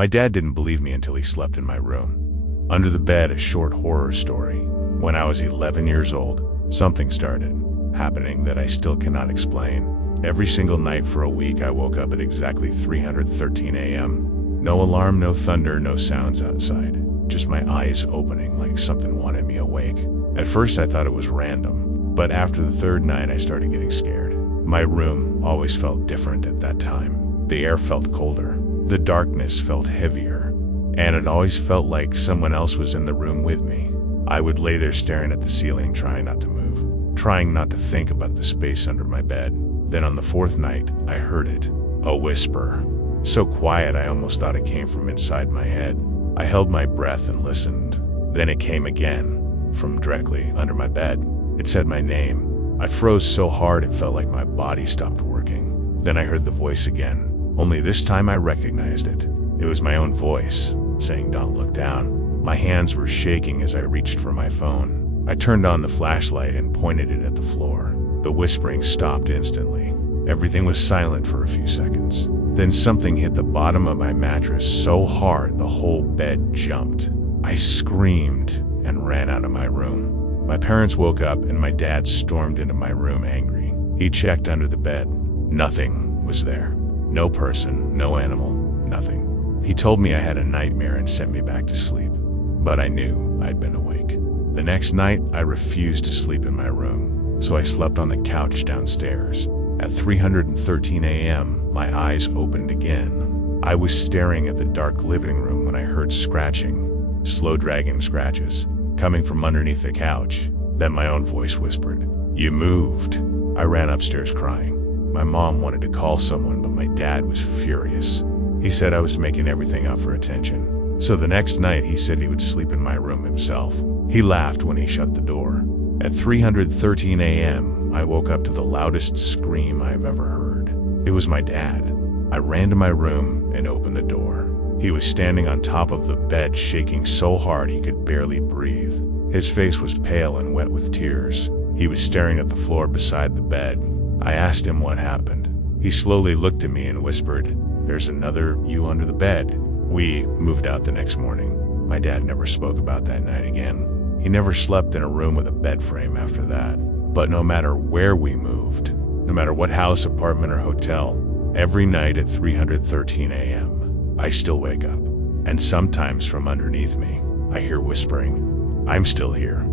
My dad didn't believe me until he slept in my room. Under the bed, a short horror story. When I was 11 years old, something started happening that I still cannot explain. Every single night for a week, I woke up at exactly 3:13 a.m. No alarm, no thunder, no sounds outside. Just my eyes opening like something wanted me awake. At first I thought it was random, but after the third night I started getting scared. My room always felt different at that time. The air felt colder, the darkness felt heavier, and it always felt like someone else was in the room with me. I would lay there staring at the ceiling, trying not to move, trying not to think about the space under my bed. Then on the fourth night, I heard it, a whisper. So quiet I almost thought it came from inside my head. I held my breath and listened. Then it came again, from directly under my bed. It said my name. I froze so hard it felt like my body stopped working. Then I heard the voice again. Only this time I recognized it. It was my own voice, saying, "Don't look down." My hands were shaking as I reached for my phone. I turned on the flashlight and pointed it at the floor. The whispering stopped instantly. Everything was silent for a few seconds. Then something hit the bottom of my mattress so hard the whole bed jumped. I screamed and ran out of my room. My parents woke up and my dad stormed into my room angry. He checked under the bed. Nothing was there. No person, no animal, nothing. He told me I had a nightmare and sent me back to sleep. But I knew I'd been awake. The next night, I refused to sleep in my room. So I slept on the couch downstairs. At 3:13 a.m., my eyes opened again. I was staring at the dark living room when I heard scratching, slow dragging scratches, coming from underneath the couch. Then my own voice whispered, "You moved." I ran upstairs crying. My mom wanted to call someone, but my dad was furious. He said I was making everything up for attention. So the next night he said he would sleep in my room himself. He laughed when he shut the door. At 3:13 a.m., I woke up to the loudest scream I've ever heard. It was my dad. I ran to my room and opened the door. He was standing on top of the bed, shaking so hard he could barely breathe. His face was pale and wet with tears. He was staring at the floor beside the bed. I asked him what happened. He slowly looked at me and whispered, "There's another you under the bed." We moved out the next morning. My dad never spoke about that night again. He never slept in a room with a bed frame after that. But no matter where we moved, no matter what house, apartment, or hotel, every night at 3:13 a.m., I still wake up. And sometimes from underneath me, I hear whispering, "I'm still here."